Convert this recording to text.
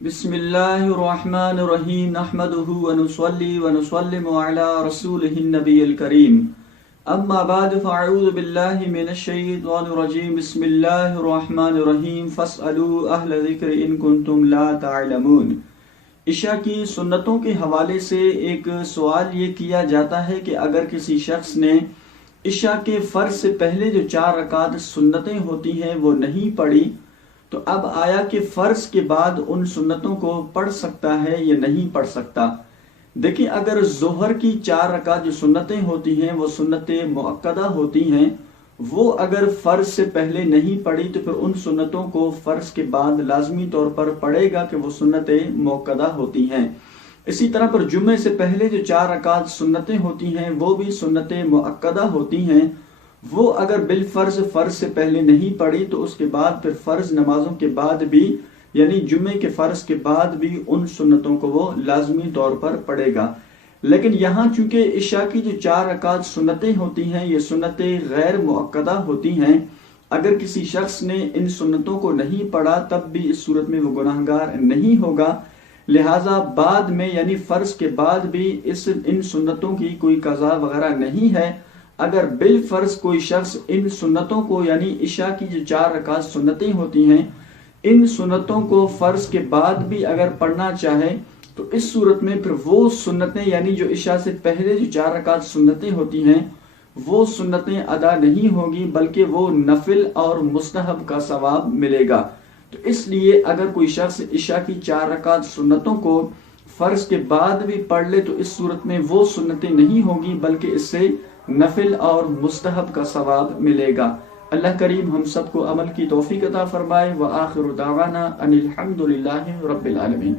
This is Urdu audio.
بسم اللہ الرحمن الرحیم نحمده ونصلي ونسلم على رسوله النبی الکریم اما بعد فاعوذ باللہ من الشیطان الرجیم بسم اللہ الرحمن الرحیم فاسألوا اہل ذکر ان کنتم لا تعلمون۔ عشاء کی سنتوں کے حوالے سے ایک سوال یہ کیا جاتا ہے کہ اگر کسی شخص نے عشاء کے فرض سے پہلے جو 4 رکعت سنتیں ہوتی ہیں وہ نہیں پڑھی تو اب آیا کہ فرض کے بعد ان سنتوں کو پڑھ سکتا ہے یا نہیں پڑھ سکتا۔ دیکھیں، اگر ظہر کی 4 رکعت جو سنتیں ہوتی ہیں وہ سنتیں مؤکدہ ہوتی ہیں، وہ اگر فرض سے پہلے نہیں پڑھی تو پھر ان سنتوں کو فرض کے بعد لازمی طور پر پڑھے گا کہ وہ سنتیں مؤکدہ ہوتی ہیں۔ اسی طرح پر جمعے سے پہلے جو 4 رکعت سنتیں ہوتی ہیں وہ بھی سنتیں مؤکدہ ہوتی ہیں، وہ اگر بالفرض فرض سے پہلے نہیں پڑھی تو اس کے بعد پھر فرض نمازوں کے بعد بھی، یعنی جمعے کے فرض کے بعد بھی ان سنتوں کو وہ لازمی طور پر پڑھے گا۔ لیکن یہاں چونکہ عشاء کی جو 4 رکعت سنتیں ہوتی ہیں یہ سنتیں غیر مؤکدہ ہوتی ہیں، اگر کسی شخص نے ان سنتوں کو نہیں پڑھا تب بھی اس صورت میں وہ گناہگار نہیں ہوگا، لہٰذا بعد میں یعنی فرض کے بعد بھی ان سنتوں کی کوئی قضا وغیرہ نہیں ہے۔ اگر بالفرض کوئی شخص ان سنتوں کو یعنی عشاء کی جو 4 رکعت سنتیں ہوتی ہیں ان سنتوں کو فرض کے بعد بھی اگر پڑھنا چاہے تو اس صورت میں پھر وہ سنتیں یعنی جو عشاء سے پہلے جو 4 رکعت سنتیں ہوتی ہیں وہ سنتیں ادا نہیں ہوگی، بلکہ وہ نفل اور مستحب کا ثواب ملے گا۔ تو اس لیے اگر کوئی شخص عشاء کی 4 رکعت سنتوں کو فرض کے بعد بھی پڑھ لے تو اس صورت میں وہ سنتیں نہیں ہوگی بلکہ اس سے نفل اور مستحب کا ثواب ملے گا۔ اللہ کریم ہم سب کو عمل کی توفیق عطا فرمائے۔ وآخر دعوانا ان الحمد للہ رب العالمین۔